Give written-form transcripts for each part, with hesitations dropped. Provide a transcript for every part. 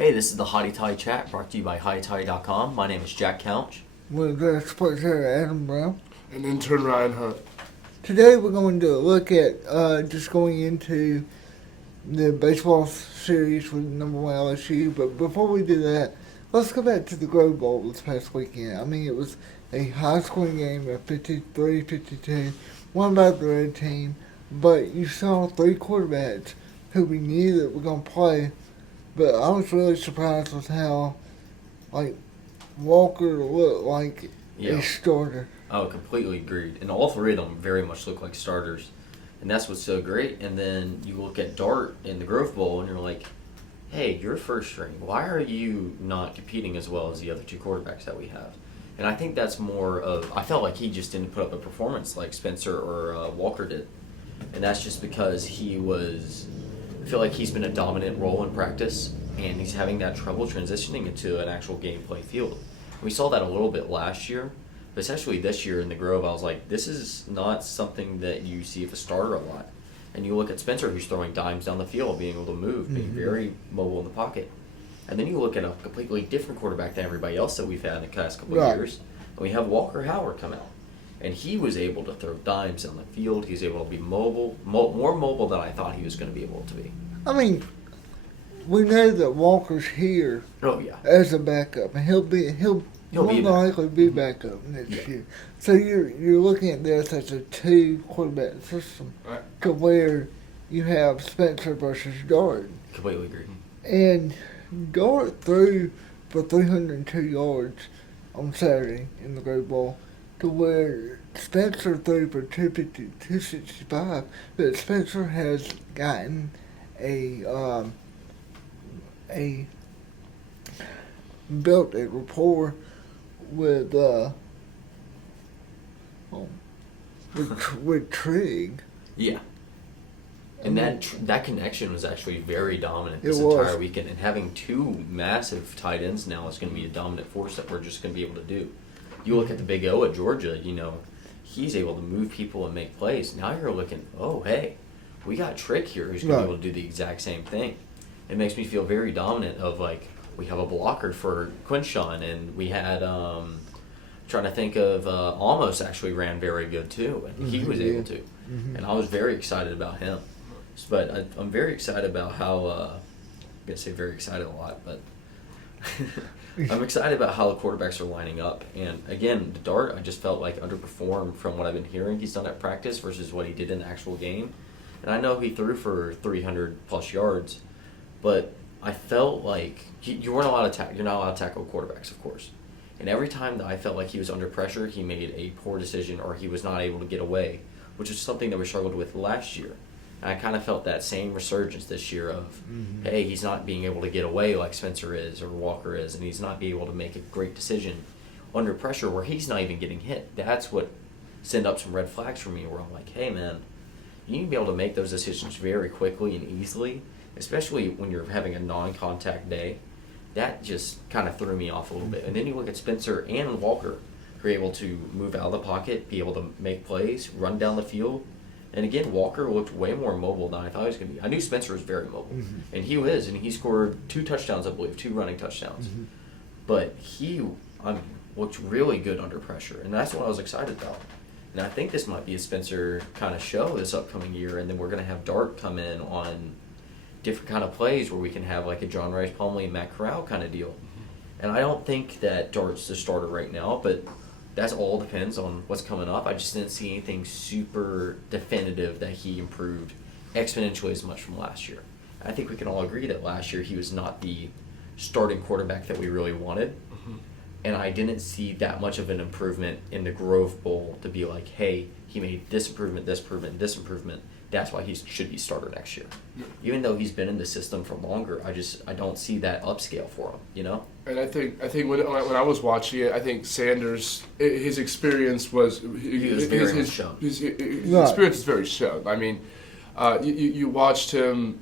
Hey, this is the Hotty Toddy Chat brought to you by HottyToddy.com. My name is Jack Couch. We're the sports editor Adam Brown. And intern Ryan Hunt. Today we're going to look at just going into the baseball series with number one LSU. But before we do that, let's go back to the Grove Bowl this past weekend. I mean, it was a high-scoring game of 53-52, won by the red team. But you saw three quarterbacks who we knew that were going to play. But I was really surprised with how, Walker looked like a starter. Oh, completely agreed. And all three of them very much look like starters. And that's what's so great. And then you look at Dart in the Grove Bowl and you're like, hey, you're first string. Why are you not competing as well as the other two quarterbacks that we have? And I think that's more of, I felt like he just didn't put up a performance like Spencer or Walker did. And that's just because I feel like he's been a dominant role in practice, and he's having that trouble transitioning into an actual gameplay field. We saw that a little bit last year, but especially this year in the Grove, I was like, this is not something that you see of a starter a lot. And you look at Spencer, who's throwing dimes down the field, being able to move, being very mobile in the pocket. And then you look at a completely different quarterback than everybody else that we've had in the past couple of years, and we have Walker Howard come out. And he was able to throw dimes on the field. He's able to be mobile, more mobile than I thought he was going to be able to be. I mean, we know that Walker's here as a backup, and he'll more than likely be backup next year. So you're looking at this as a two quarterback system, to where you have Spencer versus Dart. Completely agree. And Dart threw for 302 yards on Saturday in the Grove Bowl, to where Spencer threw for 250, 265, but Spencer has gotten built a rapport with Trigg. Yeah. And that connection was actually very dominant this entire weekend. And having two massive tight ends now is going to be a dominant force that we're just going to be able to do. You look at the Big O at Georgia, he's able to move people and make plays. Now you're looking, oh, hey, we got Trick here who's going to be able to do the exact same thing. It makes me feel very dominant of, we have a blocker for Quinshawn, and we had, trying to think of, Almost actually ran very good too, and he was able to. And I was very excited about him. But I'm very excited about how, I'm going to say very excited a lot, but I'm excited about how the quarterbacks are lining up. And again, Dart, I just felt like underperformed from what I've been hearing he's done at practice versus what he did in the actual game. And I know he threw for 300-plus yards, but I felt like you weren't allowed to you're not allowed to tackle quarterbacks, of course. And every time that I felt like he was under pressure, he made a poor decision or he was not able to get away, which is something that we struggled with last year. And I kind of felt that same resurgence this year of, hey, he's not being able to get away like Spencer is or Walker is, and he's not being able to make a great decision under pressure where he's not even getting hit. That's what sent up some red flags for me where I'm like, hey, man, you need to be able to make those decisions very quickly and easily, especially when you're having a non-contact day. That just kind of threw me off a little bit. And then you look at Spencer and Walker, who are able to move out of the pocket, be able to make plays, run down the field. And again, Walker looked way more mobile than I thought he was going to be. I knew Spencer was very mobile, and he was, and he scored 2 touchdowns, I believe, 2 running touchdowns. But he looked really good under pressure, and that's what I was excited about. And I think this might be a Spencer kind of show this upcoming year, and then we're going to have Dart come in on different kind of plays where we can have like a John Rice Plumlee and Matt Corral kind of deal. And I don't think that Dart's the starter right now, but that all depends on what's coming up. I just didn't see anything super definitive that he improved exponentially as much from last year. I think we can all agree that last year he was not the starting quarterback that we really wanted. And I didn't see that much of an improvement in the Grove Bowl to be like, hey, he made this improvement, this improvement, this improvement. That's why he should be starter next year. Even though he's been in the system for longer, I don't see that upscale for him, And I think when I was watching it, I think Sanders, his experience was his experience is very shown. I mean, you watched him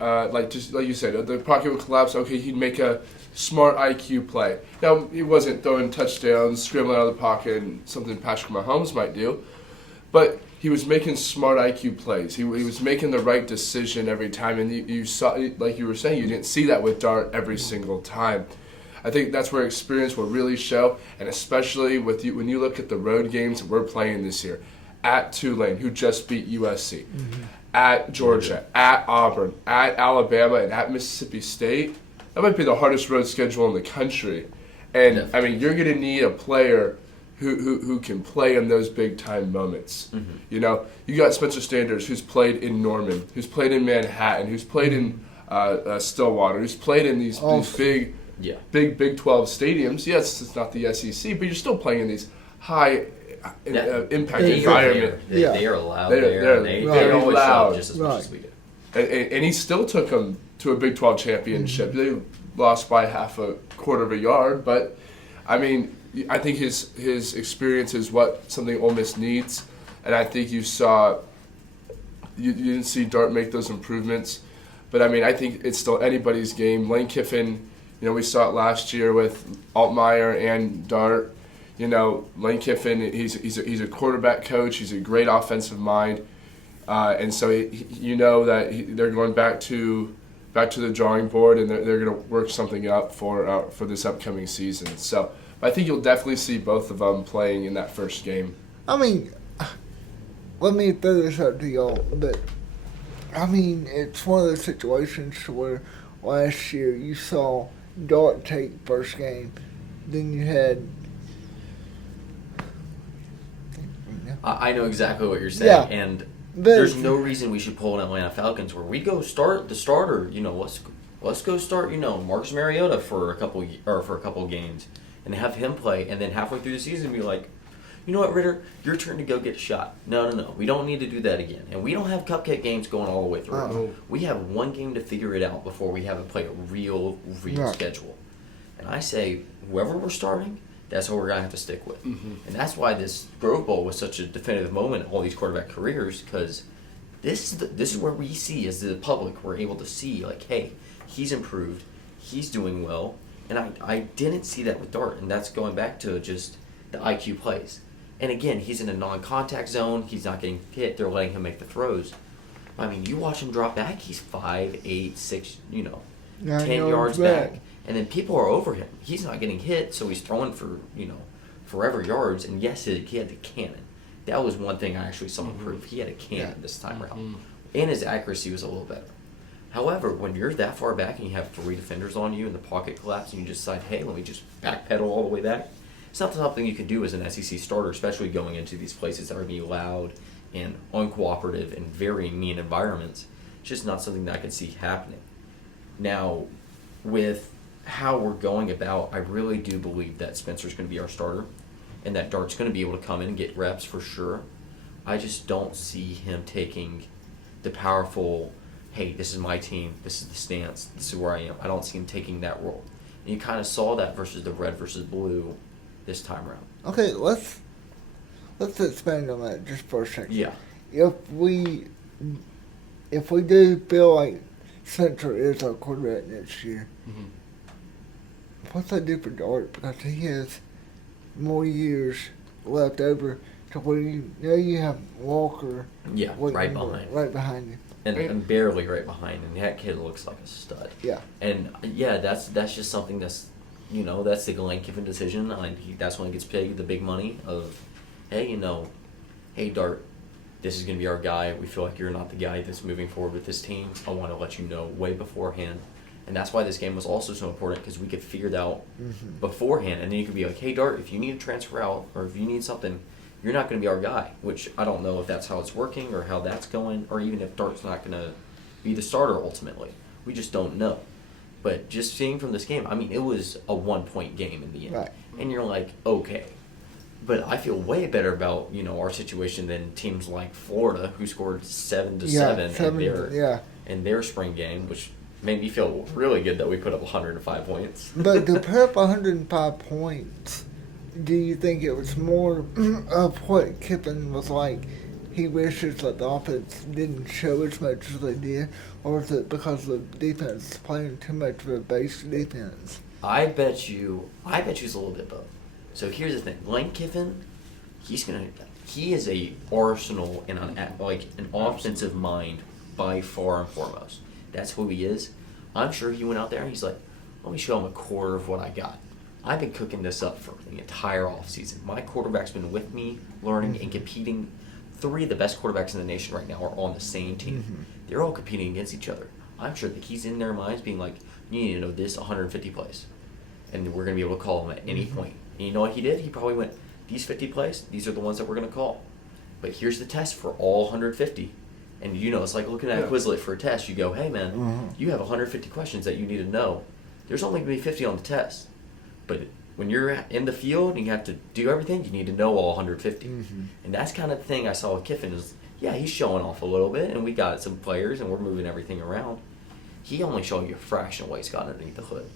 just like you said, the pocket would collapse. Okay, he'd make a smart IQ play. Now he wasn't throwing touchdowns, scrambling out of the pocket, and something Patrick Mahomes might do. but he was making smart IQ plays. He was making the right decision every time, and you saw, like you were saying, you didn't see that with Dart every single time. I think that's where experience will really show, and especially with you when you look at the road games that we're playing this year, at Tulane, who just beat USC, at Georgia, at Auburn, at Alabama, and at Mississippi State. That might be the hardest road schedule in the country, and I mean you're going to need a player who can play in those big time moments. You know, you got Spencer Sanders, who's played in Norman, who's played in Manhattan, who's played in Stillwater, who's played in these big Big 12 stadiums. Yes, it's not the SEC, but you're still playing in these high impact environment. They are loud there. They always loud just as much as we do. And he still took them to a Big 12 championship. They lost by half a quarter of a yard, but I mean, I think his experience is something Ole Miss needs, and I think you didn't see Dart make those improvements, but I mean, I think it's still anybody's game. Lane Kiffin, you know, we saw it last year with Altmaier and Dart. You know, Lane Kiffin, he's a quarterback coach. He's a great offensive mind, and so you know that they're going back to the drawing board, and they're going to work something up for this upcoming season. So I think you'll definitely see both of them playing in that first game. I mean, let me throw this out to y'all, but I mean, it's one of those situations where last year you saw Dart take first game, then you had. I know exactly what you're saying, and there's no reason we should pull an Atlanta Falcons where we go start the starter. You know, let's go start. You know, Marcus Mariota for a couple games, and have him play, and then halfway through the season be like, you know what, Ritter, your turn to go get a shot. No. We don't need to do that again. And we don't have cupcake games going all the way through. We have one game to figure it out before we have to play a real schedule. And I say, whoever we're starting, that's what we're going to have to stick with. And that's why this Grove Bowl was such a definitive moment in all these quarterback careers, because this is where we see, as the public, we're able to see, like, hey, he's improved, he's doing well. And I didn't see that with Dart, and that's going back to just the IQ plays. And again, he's in a non-contact zone. He's not getting hit. They're letting him make the throws. I mean, you watch him drop back. He's 5, 8, 6, 10 yards back. And then people are over him. He's not getting hit, so he's throwing for, forever yards. And yes, he had the cannon. That was one thing I actually saw improve. He had a cannon this time around. And his accuracy was a little better. However, when you're that far back and you have 3 defenders on you and the pocket collapse and you just decide, hey, let me just backpedal all the way back, it's not something you can do as an SEC starter, especially going into these places that are going to be loud and uncooperative and very mean environments. It's just not something that I can see happening. Now, with how we're going about, I really do believe that Spencer's going to be our starter and that Dart's going to be able to come in and get reps for sure. I just don't see him taking the powerful, hey, this is my team, this is the stance, this is where I am. I don't see him taking that role. And you kind of saw that versus the red versus blue this time around. Okay, let's expand on that just for a second. Yeah. If we do feel like Spencer is our quarterback next year, what's that do for Dart? Because he has more years left over to where you have Walker. Yeah, right behind him. And barely right behind, and that kid looks like a stud. Yeah. And that's just something that's, that's the Lane Kiffin decision. That's when he gets paid the big money of, hey, hey, Dart, this is going to be our guy. We feel like you're not the guy that's moving forward with this team. I want to let you know way beforehand. And that's why this game was also so important, because we could figure it out beforehand. And then you could be like, hey, Dart, if you need to transfer out or if you need something, you're not going to be our guy, which I don't know if that's how it's working or how that's going, or even if Dart's not going to be the starter ultimately. We just don't know. But just seeing from this game, I mean, it was a 1-point game in the end. Right. And you're like, okay. But I feel way better about, our situation than teams like Florida, who scored 7-7 in their spring game, which made me feel really good that we put up 105 points. But to put up 105 points, do you think it was more of what Kiffin was like? He wishes that the offense didn't show as much as they did, or is it because the defense is playing too much of a base defense? I bet you it's a little bit both. So here's the thing: Lane Kiffin, he's gonna he is a arsenal and an offensive mind by far and foremost. That's who he is. I'm sure he went out there and he's like, let me show him a quarter of what I got. I've been cooking this up for the entire offseason. My quarterback's been with me, learning and competing. 3 of the best quarterbacks in the nation right now are on the same team. Mm-hmm. They're all competing against each other. I'm sure that he's in their minds being like, you need to know this 150 plays. And we're going to be able to call them at any point. And you know what he did? He probably went, these 50 plays, these are the ones that we're going to call. But here's the test for all 150. And it's like looking at a Quizlet for a test. You go, hey man, you have 150 questions that you need to know. There's only going to be 50 on the test. But when you're in the field and you have to do everything, you need to know all 150. And that's kind of the thing I saw with Kiffin is, yeah, he's showing off a little bit, and we got some players, and we're moving everything around. He only showed you a fraction of what he's got underneath the hood.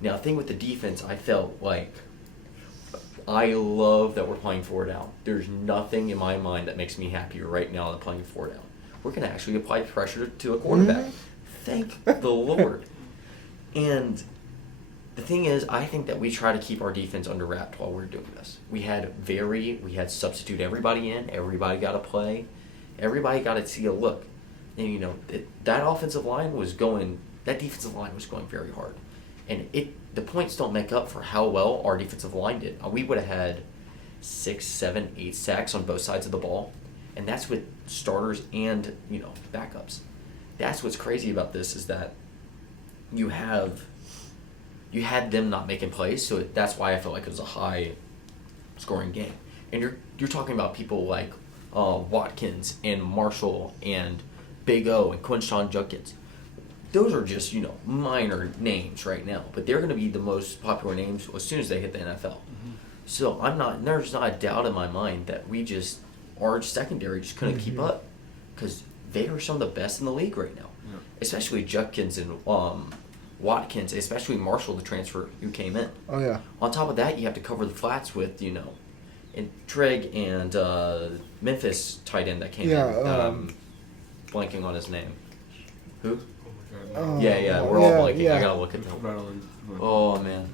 Now, the thing with the defense, I felt like I love that we're playing 4 down. There's nothing in my mind that makes me happier right now than playing 4 down. We're going to actually apply pressure to a quarterback. Thank the Lord. And the thing is, I think that we try to keep our defense under wrapped while we're doing this. We had substitute everybody in. Everybody got to play. Everybody got to see a look. And, that defensive line was going very hard. And the points don't make up for how well our defensive line did. We would have had 6, 7, 8 sacks on both sides of the ball. And that's with starters and, backups. That's what's crazy about this is that you had them not making plays, so that's why I felt like it was a high-scoring game. And you're talking about people like Watkins and Marshall and Big O and Quinshon Judkins. Those are just, minor names right now, but they're going to be the most popular names as soon as they hit the NFL. So there's not a doubt in my mind that our secondary just couldn't keep up because they are some of the best in the league right now, especially Judkins and Watkins, especially Marshall, the transfer who came in. Oh, yeah. On top of that, you have to cover the flats with, and Trigg and Memphis tight end that came in. Blanking on his name. Who? Yeah, we're all blanking. Yeah. I gotta look at them. Oh, man.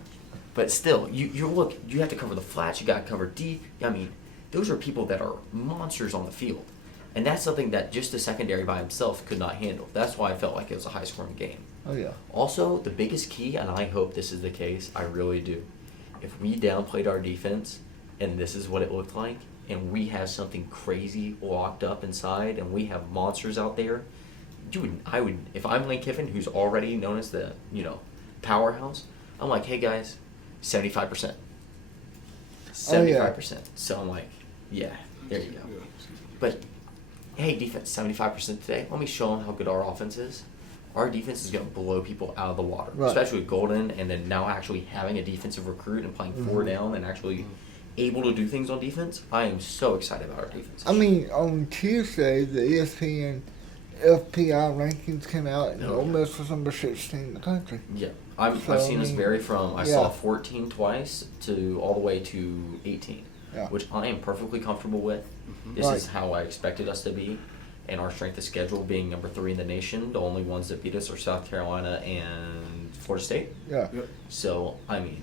But still, you have to cover the flats, you gotta cover deep. I mean, those are people that are monsters on the field. And that's something that just the secondary by himself could not handle. That's why I felt like it was a high-scoring game. Oh, yeah. Also, the biggest key, and I hope this is the case, I really do, if we downplayed our defense, and this is what it looked like, and we have something crazy locked up inside, and we have monsters out there, I would, if I'm Lane Kiffin, who's already known as the, powerhouse, I'm like, hey, guys, 75%. 75%. So I'm like, yeah, there you go. But, hey, defense, 75% today. Let me show them how good our offense is. Our defense is going to blow people out of the water, especially with Golden, and then now actually having a defensive recruit and playing 4 down and actually able to do things on defense. I am so excited about our defense. I mean, on Tuesday, the ESPN FPI rankings came out, and Ole Miss was number 16 in the country. Yeah, I've seen us vary from, I saw 14 twice to all the way to 18, which I am perfectly comfortable with. This is how I expected us to be. And our strength of schedule being number 3 in the nation, the only ones that beat us are South Carolina and Florida State. Yeah. So, I mean,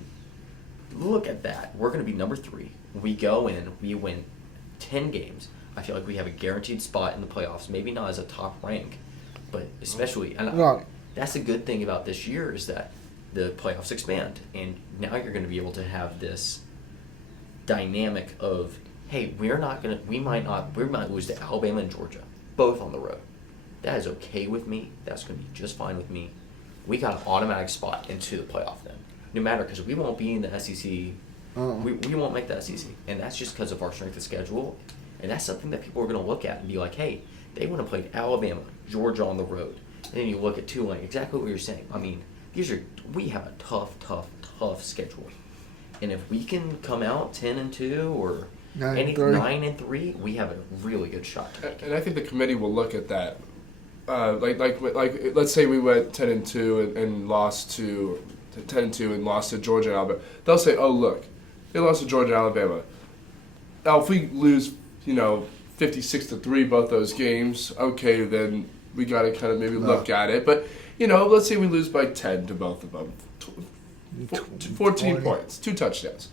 look at that. We're going to be number 3. We go in, we win 10 games. I feel like we have a guaranteed spot in the playoffs. Maybe not as a top rank, but especially, and that's the good thing about this year is that the playoffs expand, and now you're going to be able to have this dynamic of, hey, we might lose to Alabama and Georgia, both on the road. That is okay with me. That's going to be just fine with me. We got an automatic spot into the playoff then, no matter, because we won't be in the SEC. We won't make the SEC, and that's just because of our strength of schedule. And that's something that people are going to look at and be like, hey, they want to play Alabama, Georgia on the road. And then you look at Tulane, exactly what you're saying. I mean, we have a tough schedule. And if we can come out 10-2 or 9-3, we have a really good shot. And I think the committee will look at that. Like let's say we went 10-2 and lost to 10-2 and lost to Georgia and Alabama. They'll say, oh, look, they lost to Georgia and Alabama. Now, if we lose 56-3 both those games, okay, then we got to kind of maybe look at it. But, let's say we lose by 10 to both of them. 14 points, 2 touchdowns.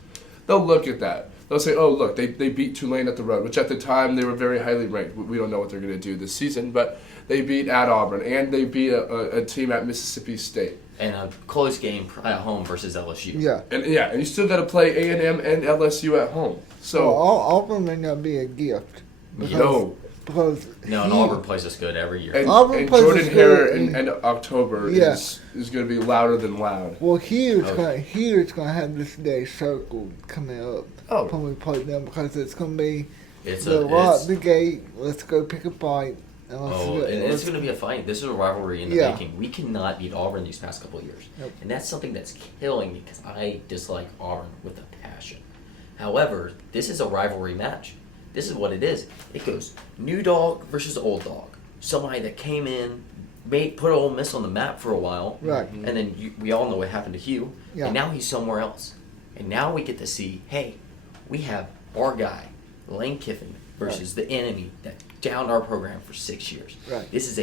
They'll look at that. they'll say, oh, look, they beat Tulane at the road, which at the time they were very highly ranked. We don't know what they're going to do this season, but they beat at Auburn, and they beat a team at Mississippi State. And a close game at home versus LSU. Yeah. And you still got to play A&M and LSU at home. So Auburn may not be a gift. Because and Auburn plays us good every year. And Auburn plays Jordan us Hare good in October is going to be louder than loud. Well, here's going to have this day circled coming up when we play them, because it's going to be lock the gate, let's go pick a fight. It's going to be a fight. This is a rivalry in the making. We cannot beat Auburn these past couple of years. Yep. And that's something that's killing me because I dislike Auburn with a passion. However, this is a rivalry match. This is what it is. It goes new dog versus old dog. Somebody that came in, put Ole Miss on the map for a while. Right. And then we all know what happened to Hugh. Yeah. And now he's somewhere else. And now we get to see, hey, we have our guy, Lane Kiffin, versus the enemy that downed our program for 6 years. Right. This is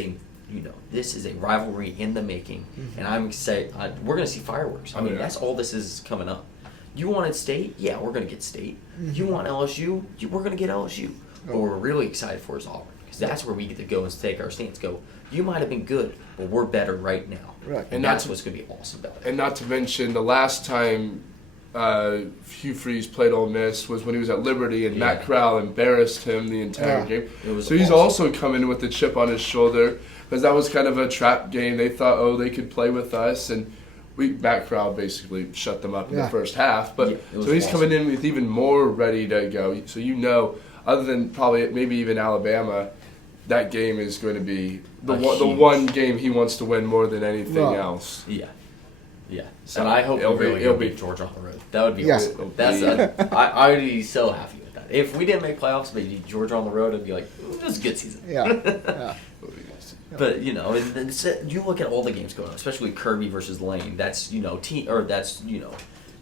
a rivalry in the making, and I'm excited. We're going to see fireworks. I mean, that's all this is coming up. You wanted State? Yeah, we're going to get State. You want LSU? We're going to get LSU. But we're really excited for is Auburn, because that's where we get to go and take our stance. Go, you might have been good, but we're better right now. Right. And that's what's going to be awesome about it. And not to mention, the last time Hugh Freeze played Ole Miss was when he was at Liberty, and Matt Corral embarrassed him the entire game. So he's also coming with a chip on his shoulder, because that was kind of a trap game. They thought, they could play with us, and Matt Corral basically shut them up in the first half. But so he's coming in with even more ready to go. So other than probably maybe even Alabama, that game is going to be the one game he wants to win more than anything else. Yeah. Yeah, so and I hope it'll be Georgia on the road. That would be awesome. I would be so happy with that. If we didn't make playoffs, but Georgia on the road, I'd be like, this is a good season. Yeah. But you look at all the games going on, especially Kirby versus Lane. That's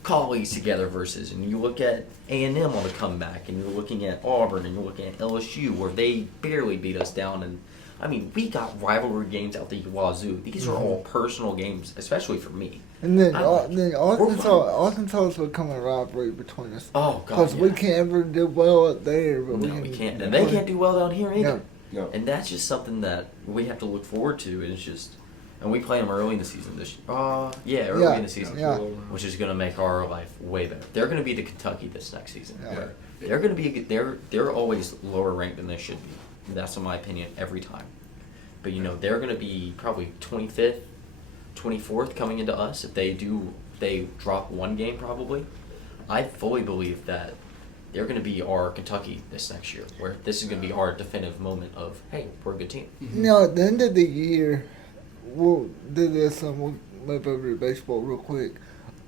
colleagues together versus, and you look at A&M on the comeback, and you're looking at Auburn, and you're looking at LSU, where they barely beat us down. And I mean, we got rivalry games out the wazoo. These are all personal games, especially for me. And then Arkansas is becoming a rivalry between us. Oh, God, because we can't ever do well up there. But we can't. And they can't do well down here either. No. And that's just something that we have to look forward to. And it's just, and we play them early in the season this year. Early in the season. Yeah. Which is going to make our life way better. They're going to be the Kentucky this next season. Yeah. They're going to be, they're always lower ranked than they should be. That's in my opinion every time. But they're going to be probably 25th, 24th coming into us if they drop one game probably. I fully believe that they're going to be our Kentucky this next year, where this is going to be our definitive moment of, hey, we're a good team. Now, at the end of the year, we'll do this and we'll move over to baseball real quick.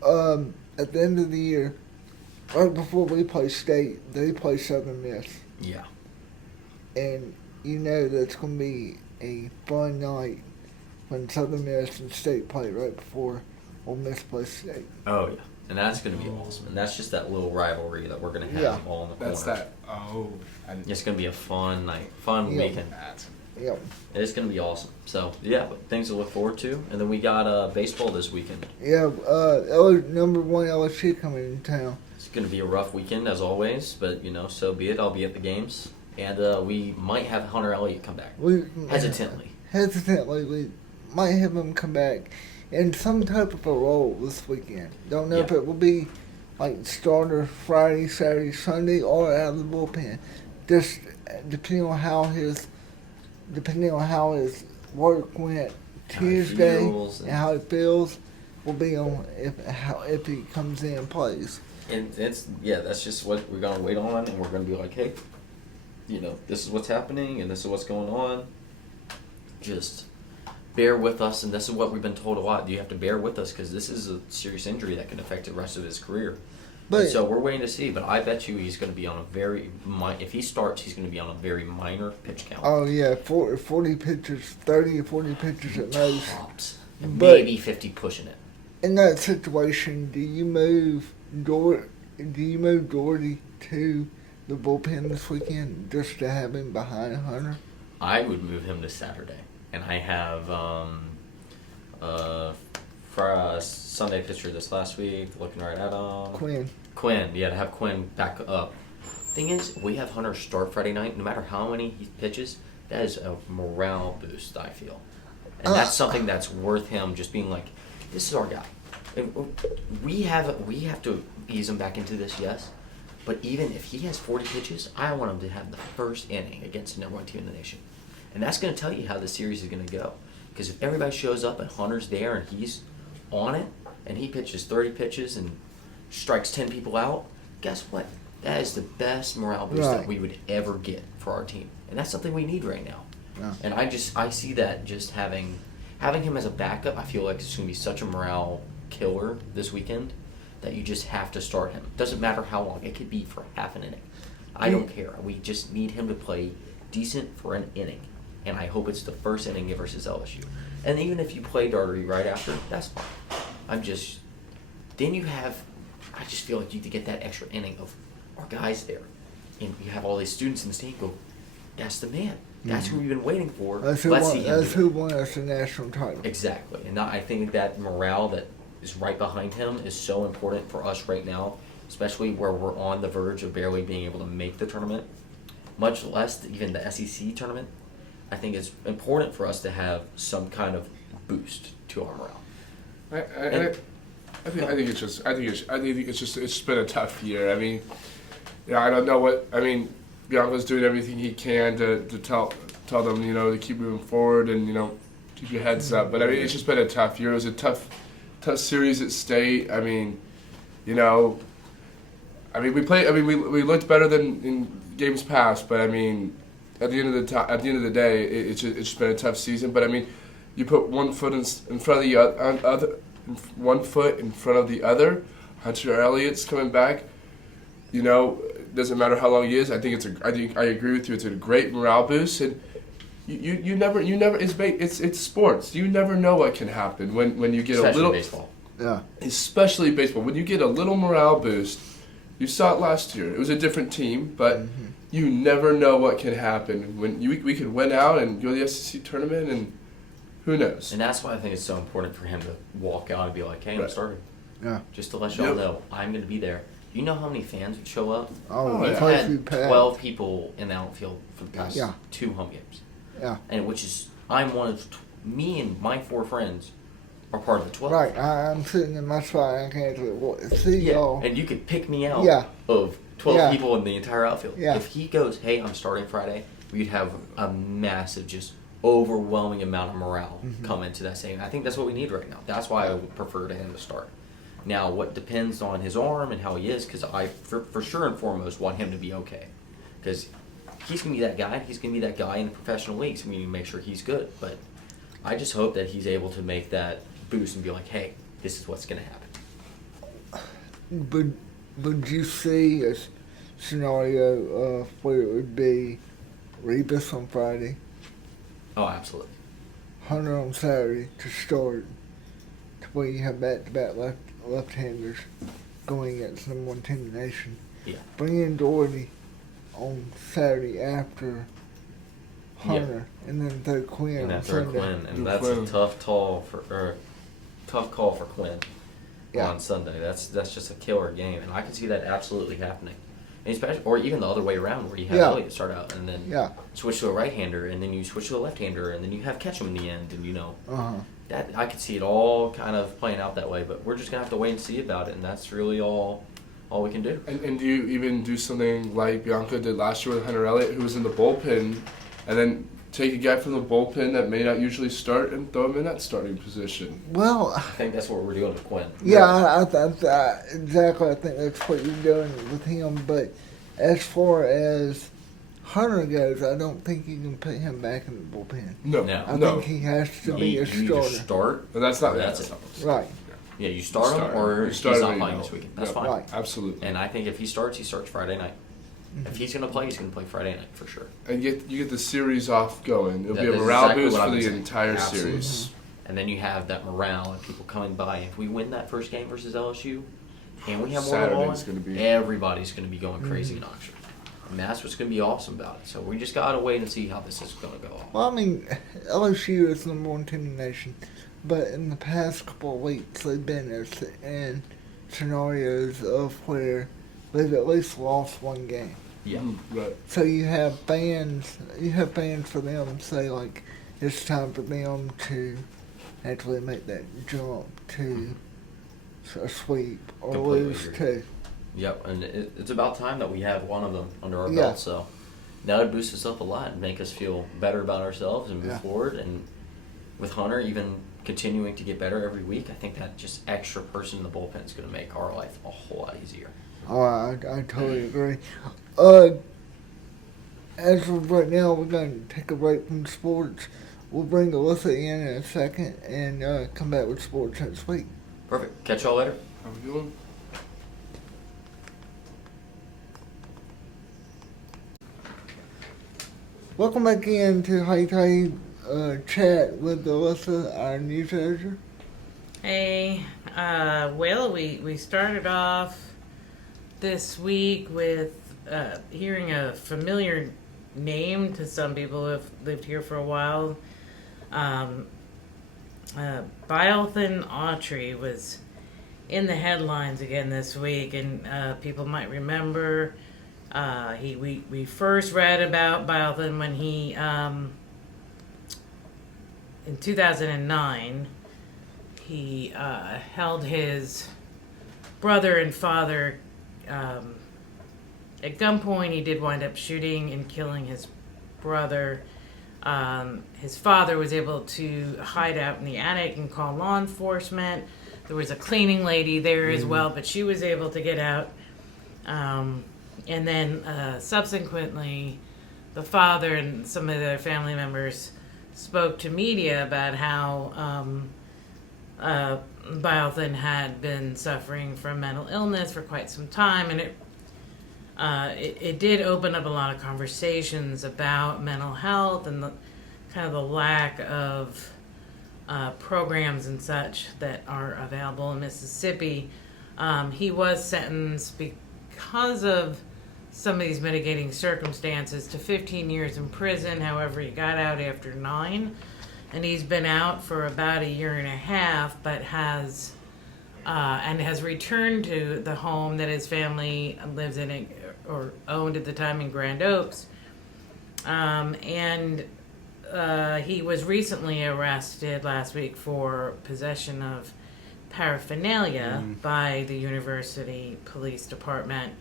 At the end of the year, right before we play State, they play Southern Miss. Yeah. And that's going to be a fun night when Southern Miss and State play right before Ole Miss plays State. Oh, yeah. And that's going to be awesome. And that's just that little rivalry that we're going to have all in the corners. That's that. It's going to be a fun night, fun weekend. Yep. It's going to be awesome. So, but things to look forward to. And then we got baseball this weekend. Yeah, number 1 LSU coming in town. It's going to be a rough weekend, as always. But, so be it. I'll be at the games. And we might have Hunter Elliott come back. Hesitantly, we might have him come back in some type of a role this weekend. Don't know if it will be like starter Friday, Saturday, Sunday, or out of the bullpen. Just depending on how his work went Tuesday and how it feels will be on if he comes in and plays. And that's just what we're gonna wait on, and we're gonna be like, hey, this is what's happening, and this is what's going on. Just bear with us, and this is what we've been told a lot. You have to bear with us because this is a serious injury that can affect the rest of his career. But so we're waiting to see. But I bet you he's going to be on if he starts, he's going to be on a very minor pitch count. Oh yeah, 40 pitches, 30 or 40 pitches at most. Tops. Maybe 50 pushing it. In that situation, do you move Doherty to the bullpen this weekend just to have him behind Hunter? I would move him to Saturday, and I have for Sunday pitcher this last week, looking right at him. Quinn, yeah, to have Quinn back up. Thing is, we have Hunter start Friday night. No matter how many he pitches, that is a morale boost, I feel. And that's something that's worth him just being like, this is our guy. We have to ease him back into this, yes. But even if he has 40 pitches, I want him to have the first inning against the number 1 team in the nation. And that's going to tell you how the series is going to go. Because if everybody shows up and Hunter's there and he's on it, and he pitches 30 pitches and strikes 10 people out, guess what? That is the best morale boost that we would ever get for our team. And that's something we need right now. Yeah. And I see that just having him as a backup, I feel like it's going to be such a morale killer this weekend that you just have to start him. Doesn't matter how long. It could be for half an inning. I don't care. We just need him to play decent for an inning. And I hope it's the first inning versus LSU. And even if you play Dartery right after, that's fine. I just feel like you get that extra inning of our guys there. And you have all these students in the state go, that's the man. That's who we've been waiting for. That's who won us the national title. Exactly. And I think that morale that is right behind him is so important for us right now, especially where we're on the verge of barely being able to make the tournament, much less even the SEC tournament. I think it's important for us to have some kind of boost to our morale. I think it's just been a tough year. I mean, I don't know what I mean. Bianco's doing everything he can to tell them, to keep moving forward and, keep your heads up. But I mean, it's just been a tough year. It was a tough series at state. I mean, we looked better than in games past. But I mean, at the end of the day, it's just been a tough season. But I mean, you put one foot in front of the other, 1 foot in front of the other. Hunter Elliott's coming back. Doesn't matter how long he is. I agree with you. It's a great morale boost, and you never. It's sports. You never know what can happen when you get especially a little. Baseball. Yeah. Especially baseball. When you get a little morale boost, you saw it last year. It was a different team, but you never know what can happen. When we could win out and go to the SEC tournament, and who knows? And that's why I think it's so important for him to walk out and be like, "Hey, I'm starting." Yeah. Just to let y'all know, I'm going to be there. You know how many fans would show up? We've had 12 people in the outfield for the past 2 home games. Yeah. And I'm one of, me and my 4 friends are part of the 12. Right. I'm sitting in my spot. I can't see y'all. And you could pick me out of 12 people in the entire outfield. Yeah. If he goes, hey, I'm starting Friday, we'd have a massive, just overwhelming amount of morale come into that stadium. I think that's what we need right now. That's why I would prefer to him to start. Now, what depends on his arm and how he is, because I, for sure and foremost, want him to be okay. Because he's going to be that guy. He's going to be that guy in the professional leagues. We need to make sure he's good. But I just hope that he's able to make that boost and be like, hey, this is what's going to happen. Would you see a scenario where it would be Rebus on Friday? Oh, absolutely. Hunter on Saturday to start, to where you have back-to-back left-handers going against the number 1 team in the nation. Yeah. Bring in Doherty on Saturday after Hunter, and then throw Quinn on Sunday. And that's a tough call for Quinn on Sunday. That's just a killer game, and I can see that absolutely happening. And especially, or even the other way around, where you have Elliott start out and then switch to a right-hander, and then you switch to a left-hander, and then you have Ketchum in the end, and that I could see it all kind of playing out that way. But we're just gonna have to wait and see about it, and that's really all we can do. And do you even do something like Bianca did last year with Hunter Elliott, who was in the bullpen, and then take a guy from the bullpen that may not usually start and throw him in that starting position? Well, I think that's what we're doing with Quinn. Yeah, exactly. I think that's what you're doing with him. But as far as Hunter goes, I don't think you can put him back in the bullpen. No. I think he has to be a starter. You start. But that's not it. Right. Yeah, you start him, or he's not playing this weekend. That's fine. Right. Absolutely. And I think if he starts Friday night. If he's going to play, he's going to play Friday night for sure. And you get the series off going. It'll be a morale boost for the entire series. And then you have that morale and people coming by. If we win that first game versus LSU, and we have more than one, everybody's going to be going crazy in auction. And that's what's going to be awesome about it. So we just got to wait and see how this is going to go. Well, I mean, LSU is the number 1 team in the nation. but in the past couple of weeks they've been in scenarios of where they've at least lost one game. Yeah. Right. So you have fans for them say like it's time for them to actually make that jump to a sweep or Completely lose agree. two. Yep, and it's about time that we have one of them under our Yeah. belt. So that would boost us up a lot and make us feel better about ourselves and move Yeah. forward. And with Hunter even continuing to get better every week, I think that just extra person in the bullpen is going to make our life a whole lot easier. Oh, I totally agree. As of right now, we're going to take a break from sports. We'll bring Alyssa in a second and come back with sports next week. Perfect. Catch y'all later. How we doing? Welcome back in to Hotty Toddy chat with Alyssa, our news editor. Hey, well, we started off this week with hearing a familiar name to some people who have lived here for a while. Biothan Autry was in the headlines again this week, and people might remember we first read about Biothan when he in 2009 he held his brother and father at gunpoint. He did wind up shooting and killing his brother. His father was able to hide out in the attic and call law enforcement. There was a cleaning lady there as well, but she was able to get out. And then subsequently, the father and some of their family members spoke to media about how Biothan had been suffering from mental illness for quite some time, and it did open up a lot of conversations about mental health and the kind of the lack of programs and such that are available in Mississippi. He was sentenced because of some of these mitigating circumstances to 15 years in prison. However, he got out after 9, and he's been out for about a year and a half, but has returned to the home that his family lives in or owned at the time in Grand Oaks. He was recently arrested last week for possession of paraphernalia by the university police department.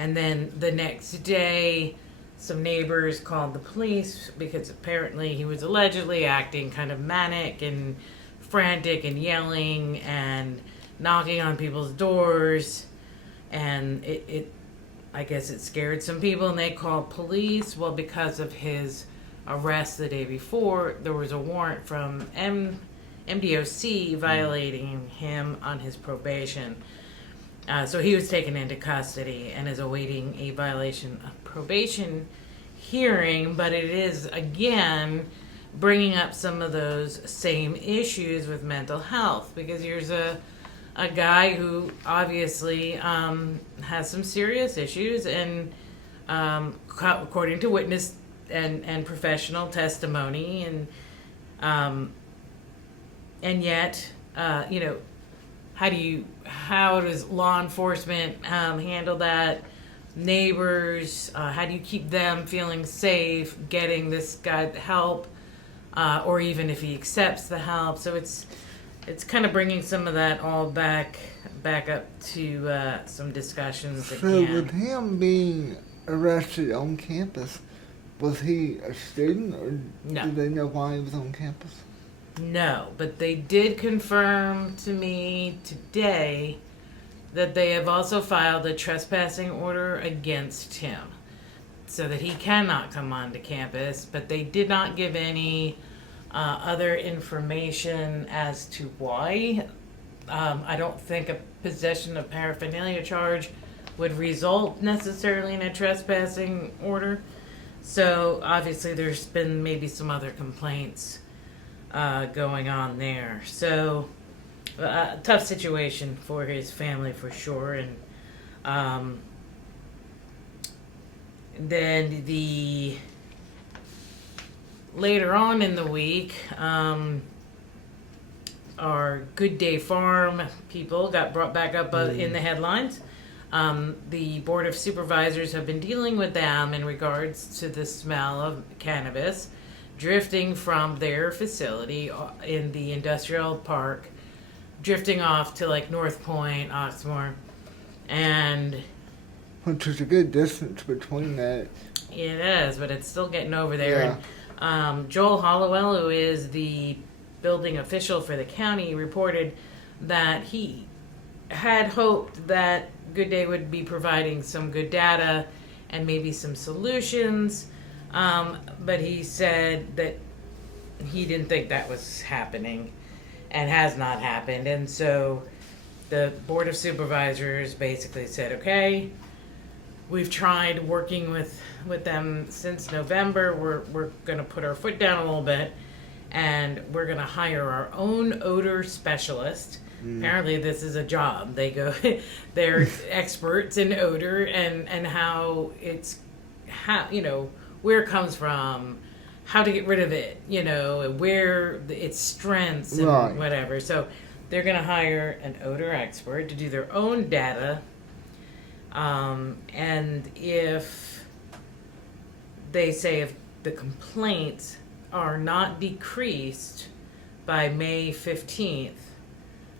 And then the next day, some neighbors called the police because apparently he was allegedly acting kind of manic and frantic and yelling and knocking on people's doors. And I guess it scared some people, and they called police. Well, because of his arrest the day before, there was a warrant from MDOC violating him on his probation. So he was taken into custody and is awaiting a violation of probation hearing, but it is, again, bringing up some of those same issues with mental health, because here's a guy who obviously has some serious issues, and according to witness and professional testimony, and yet, how does law enforcement handle that? Neighbors, how do you keep them feeling safe, getting this guy help, or even if he accepts the help? So it's kind of bringing some of that all back up to some discussions So again. with him being arrested on campus, was he a student, or No. did they know why he was on campus? No, but they did confirm to me today that they have also filed a trespassing order against him so that he cannot come onto campus, but they did not give any other information as to why. I don't think a possession of paraphernalia charge would result necessarily in a trespassing order. So obviously there's been maybe some other complaints going on there. So tough situation for his family for sure. And then later on in the week, our Good Day Farm people got brought back up in the headlines. The Board of Supervisors have been dealing with them in regards to the smell of cannabis drifting from their facility in the industrial park, drifting off to like North Point, Oxmoor, and which is a good distance between that. It is, but it's still getting over there. Yeah. And, Joel Hollowell, who is the building official for the county, reported that he had hoped that Good Day would be providing some good data and maybe some solutions, but he said that he didn't think that was happening and has not happened. And so the Board of Supervisors basically said, okay, we've tried working with them since November. We're going to put our foot down a little bit, and we're going to hire our own odor specialist. Apparently this is a job. They're experts in odor and how where it comes from, how to get rid of it, where its strengths and whatever. So they're going to hire an odor expert to do their own data. And if they say if the complaints are not decreased by May 15th,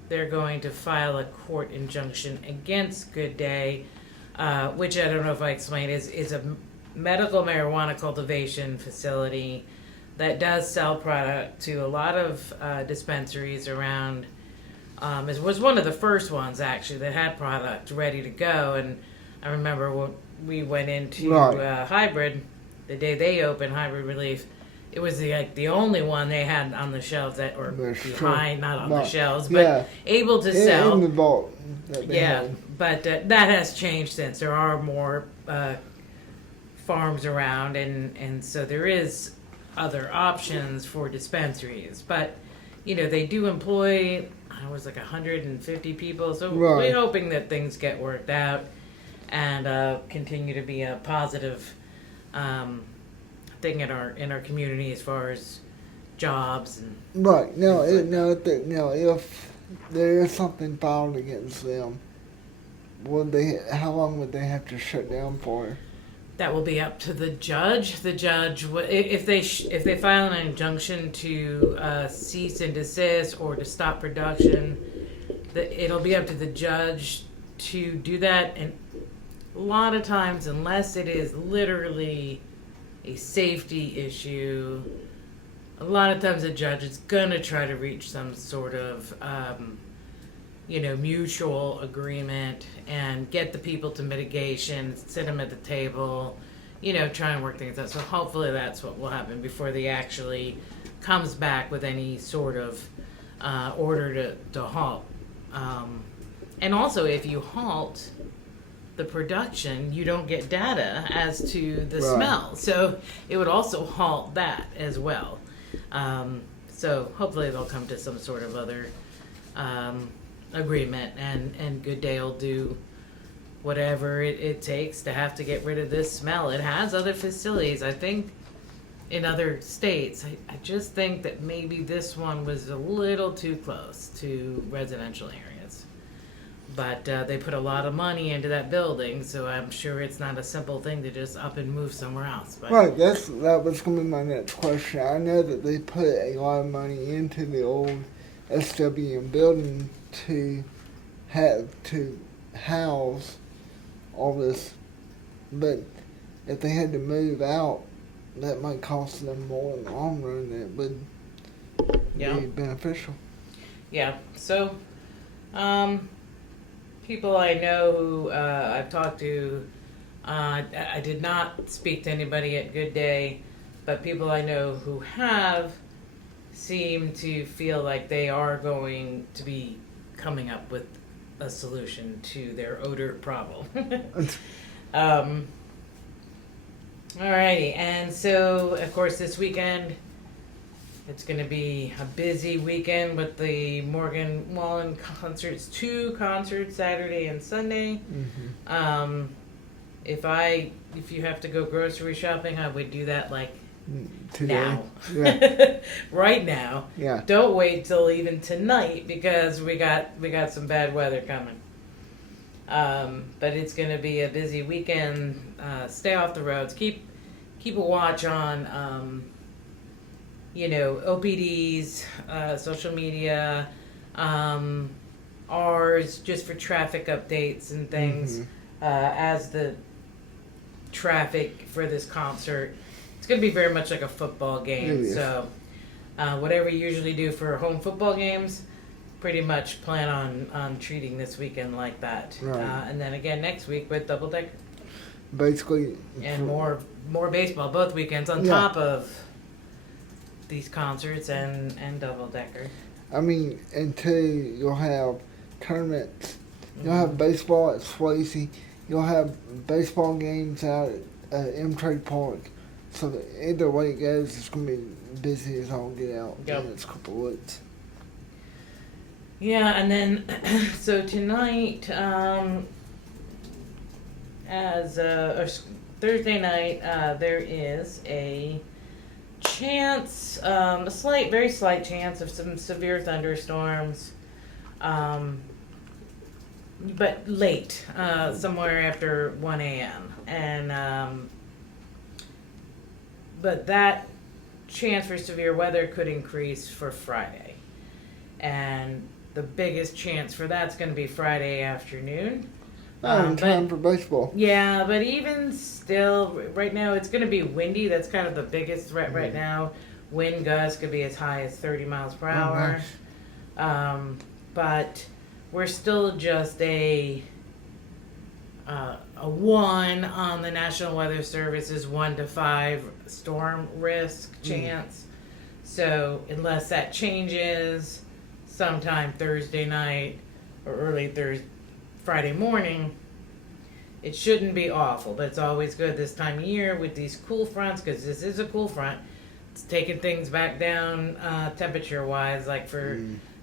they're going to file a court injunction against Good Day, which I don't know if I explained, is a medical marijuana cultivation facility that does sell product to a lot of dispensaries around. It was one of the first ones, actually, that had product ready to go. And I remember when we went into Hybrid, the day they opened, Hybrid Relief, it was the only one they had on the shelves the shelves, but able to sell. In the vault. But that has changed since. There are more farms around, and so there is other options for dispensaries. But, they do employ, I was like 150 people, so we're hoping that things get worked out and continue to be a positive thing in our community as far as jobs and if there is something filed against them, how long would they have to shut down for? That will be up to the judge. The judge, if they file an injunction to cease and desist or to stop production, it'll be up to the judge to do that. And a lot of times, unless it is literally a safety issue, a lot of times the judge is going to try to reach some sort of mutual agreement and get the people to mitigation, sit them at the table, try and work things out. So hopefully that's what will happen before they actually comes back with any sort of order to halt. And also, if you halt the production, you don't get data as to the smell. So it would also halt that as well. So hopefully they'll come to some sort of other agreement, and Good Day will do whatever it takes to have to get rid of this smell. It has other facilities, I think, in other states. I just think that maybe this one was a little too close to residential areas. But they put a lot of money into that building, so I'm sure it's not a simple thing to just up and move somewhere else. But that was going to be my next question. I know that they put a lot of money into the old SWM building to house all this, but if they had to move out, that might cost them more in the long run than it would be beneficial. Yeah, so people I know who I've talked to, I did not speak to anybody at Good Day, but people I know who have seem to feel like they are going to be coming up with a solution to their odor problem. Alrighty, and so of course this weekend it's going to be a busy weekend with the Morgan Wallen concerts, 2 concerts, Saturday and Sunday. Mm-hmm. If you have to go grocery shopping, I would do that like Today. now. Yeah. Right now. Yeah. Don't wait till even tonight because we got some bad weather coming. But it's going to be a busy weekend. Stay off the roads. Keep a watch on OPDs, social media, ours, just for traffic updates and things. As the traffic for this concert, it's going to be very much like a football game. Yes. So whatever you usually do for home football games, pretty much plan on treating this weekend like that. Right. And then again next week with double decker Basically. and more baseball both weekends on top of these concerts and double decker. I mean, and two, you'll have tournaments. You'll have baseball at Swayze. You'll have baseball games out at M-Trade Park. So either way it goes, it's going to be busy as all get out in the next couple of weeks. Yeah, and then so tonight, Thursday night, there is a chance, a very slight chance of some severe thunderstorms, but late, somewhere after 1 a.m. And but that chance for severe weather could increase for Friday, and the biggest chance for that's going to be Friday afternoon. Time for baseball. Yeah, but even still, right now it's going to be windy. That's kind of the biggest threat right now. Wind gusts could be as high as 30 miles per hour. But we're still just a 1 on the National Weather Service's 1 to 5 storm risk chance. So unless that changes sometime Thursday night or early Friday morning, it shouldn't be awful. But it's always good this time of year with these cool fronts, because this is a cool front. It's taking things back down temperature wise. Like for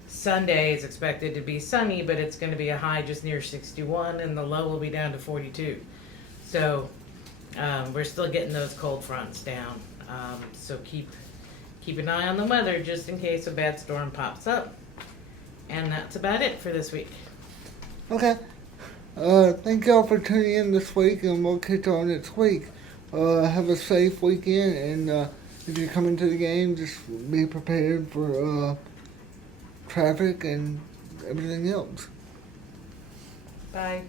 Sunday, it's expected to be sunny, but it's going to be a high just near 61, and the low will be down to 42. So we're still getting those cold fronts down. So keep an eye on the weather just in case a bad storm pops up. And that's about it for this week. Okay. Thank y'all for tuning in this week, and we'll catch y'all next week. Have a safe weekend, and if you're coming to the game, just be prepared for traffic and everything else. Bye.